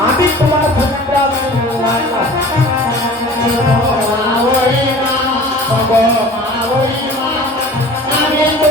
আমি তোমার আমি তো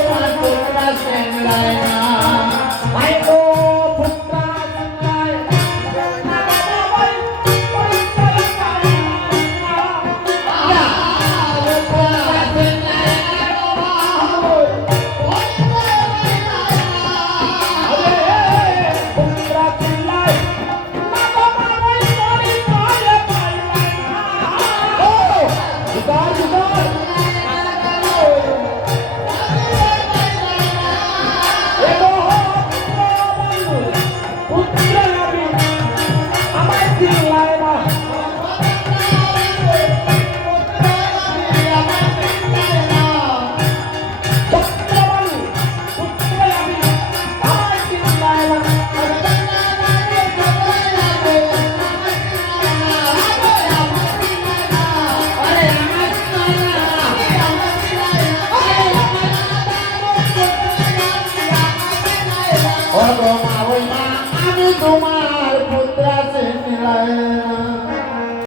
ও মা ওই মা আমি তোমার পুত্র মিলায়